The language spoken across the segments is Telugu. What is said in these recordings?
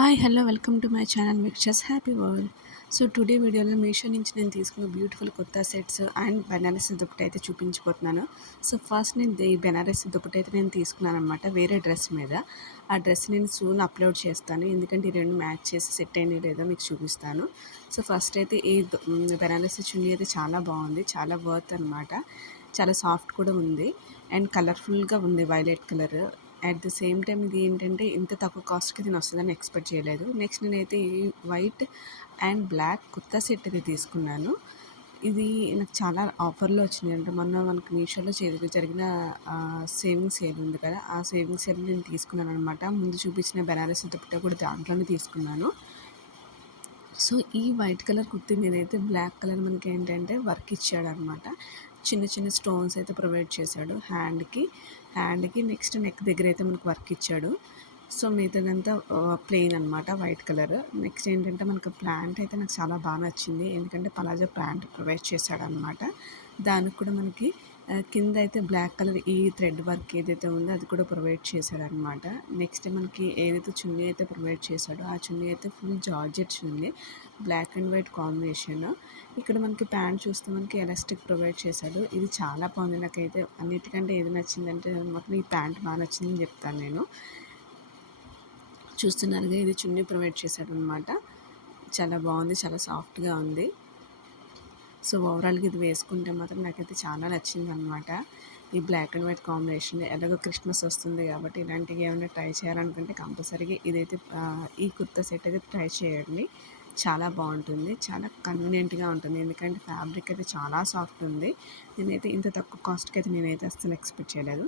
Hi hello welcome to my channel mixtures happy world. So today వీడియోలో మీషో నుంచి నేను తీసుకున్న బ్యూటిఫుల్ కొత్త సెట్స్ అండ్ బెనారస్ దుప్పటి అయితే చూపించబోతున్నాను. సో ఫస్ట్ నేను ఈ బెనారస్ దుప్పటి అయితే నేను తీసుకున్నాను అనమాట వేరే డ్రెస్ మీద. ఆ డ్రెస్ నేను సూన్ అప్లోడ్ చేస్తాను, ఎందుకంటే ఈ రెండు మ్యాచ్ చేసి సెట్ అయినా లేదో మీకు చూపిస్తాను. సో ఫస్ట్ అయితే ఈ బెనారస్ చున్నీ అయితే చాలా బాగుంది, చాలా వర్త్ అనమాట. చాలా సాఫ్ట్ కూడా ఉంది అండ్ కలర్ఫుల్గా ఉంది, violet colour. At the same time ఇది ఏంటంటే ఇంత తక్కువ కాస్ట్కి నేను వస్తుందని ఎక్స్పెక్ట్ చేయలేదు. నెక్స్ట్ నేనైతే ఈ white and black kurta set అయితే తీసుకున్నాను. ఇది నాకు చాలా ఆఫర్లో వచ్చింది. అంటే మొన్న మనకి మీషోలో జరిగిన సేవింగ్ సేల్ ఉంది కదా, ఆ సేవింగ్ సేల్ నేను తీసుకున్నాను అనమాట. ముందు చూపించిన బెనారస్ దుపట్టా కూడా దాంట్లోనే తీసుకున్నాను. సో ఈ వైట్ కలర్ కుర్తీ మీద అయితే బ్లాక్ కలర్ మనకి ఏంటంటే వర్క్ ఇచ్చాడనమాట. చిన్న చిన్న స్టోన్స్ అయితే ప్రొవైడ్ చేశాడు హ్యాండ్కి నెక్స్ట్ నెక్ దగ్గర అయితే మనకు వర్క్ ఇచ్చాడు. సో మిగతాదంతా ప్లెయిన్ అనమాట, వైట్ కలర్. నెక్స్ట్ ఏంటంటే మనకు ప్యాంట్ అయితే నాకు చాలా బాగా నచ్చింది, ఎందుకంటే పలాజో ప్యాంట్ ప్రొవైడ్ చేశాడనమాట. దానికి కూడా మనకి కింద అయితే బ్లాక్ కలర్ ఈ థ్రెడ్ వర్క్ ఏదైతే ఉందో అది కూడా ప్రొవైడ్ చేశాడనమాట. నెక్స్ట్ మనకి ఏదైతే చున్నీ అయితే ప్రొవైడ్ చేశాడో ఆ చున్నీ అయితే full georgette chunni, black and white combination. ఇక్కడ మనకి ప్యాంట్ చూస్తే మనకి ఎలాస్టిక్ ప్రొవైడ్ చేశాడు. ఇది చాలా బాగుంది. నాకైతే అన్నిటికంటే ఏది నచ్చిందంటే మాత్రం ఈ ప్యాంట్ బాగా నచ్చిందని చెప్తాను నేను. చూస్తున్నారుగా, ఇది చున్నీ ప్రొవైడ్ చేశాడు అనమాట. చాలా బాగుంది, చాలా సాఫ్ట్గా ఉంది. సో ఓవరాల్గా ఇది వేసుకుంటే మాత్రం నాకైతే చాలా నచ్చింది అనమాట. ఈ బ్లాక్ అండ్ వైట్ కాంబినేషన్ ఎలాగో క్రిస్మస్ వస్తుంది కాబట్టి ఇలాంటివి ఏమైనా ట్రై చేయాలనుకుంటే కంపల్సరీగా ఇదైతే ఈ కుర్తా సెట్ అయితే ట్రై చేయండి. చాలా బాగుంటుంది, చాలా కన్వీనియంట్గా ఉంటుంది, ఎందుకంటే ఫ్యాబ్రిక్ అయితే చాలా సాఫ్ట్ ఉంది. నేనైతే ఇంత తక్కువ కాస్ట్కి అయితే నేనైతే అస్సలు ఎక్స్పెక్ట్ చేయలేదు.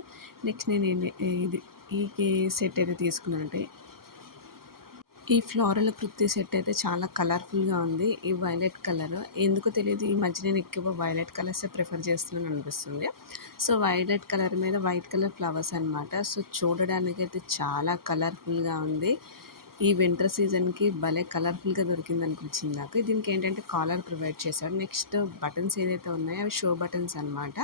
నెక్స్ట్ నేను ఇది ఈ సెట్ అయితే తీసుకున్నానంటే ఈ ఫ్లోరల్ కుర్తీ సెట్ అయితే చాలా కలర్ఫుల్గా ఉంది. ఈ వైలెట్ కలర్ ఎందుకో తెలియదు, ఈ మధ్య నేను ఎక్కువ వైలెట్ కలర్సే ప్రిఫర్ చేస్తున్నాను అనిపిస్తుంది. సో వైలెట్ కలర్ మీద వైట్ కలర్ ఫ్లవర్స్ అనమాట. సో చూడడానికి అయితే చాలా కలర్ఫుల్గా ఉంది. ఈ వింటర్ సీజన్కి భలే కలర్ఫుల్గా దొరికింది అనిపించింది నాకు. దీనికి ఏంటంటే కాలర్ ప్రొవైడ్ చేశాడు. నెక్స్ట్ బటన్స్ ఏదైతే ఉన్నాయో అవి షో బటన్స్ అనమాట,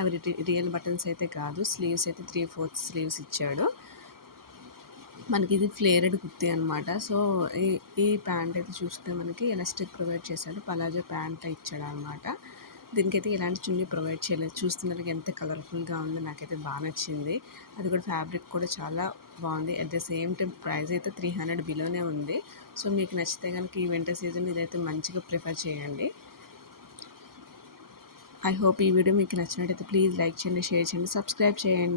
అవి రియల్ బటన్స్ అయితే కాదు. స్లీవ్స్ అయితే 3/4 స్లీవ్స్ ఇచ్చాడు మనకి. ఇది ఫ్లేరెడ్ కుర్తీ అనమాట. సో ఈ ప్యాంట్ అయితే చూస్తే మనకి ఎలాస్టిక్ ప్రొవైడ్ చేశాడు, పలాజో ప్యాంట్ ఇచ్చాడు అనమాట. దీనికైతే ఎలాంటి చున్నీ ప్రొవైడ్ చేయలేదు. చూస్తున్నట్టుగా ఎంత కలర్ఫుల్గా ఉందో, నాకైతే బాగా నచ్చింది. అది కూడా ఫ్యాబ్రిక్ కూడా చాలా బాగుంది. At the same time price అయితే 300 బిలోనే ఉంది. సో మీకు నచ్చితే కనుక ఈ వింటర్ సీజన్ ఇదైతే మంచిగా ప్రిఫర్ చేయండి. ఐ హోప్ ఈ వీడియో మీకు నచ్చినట్టయితే ప్లీజ్ లైక్ చేయండి, షేర్ చేయండి, సబ్స్క్రైబ్ చేయండి.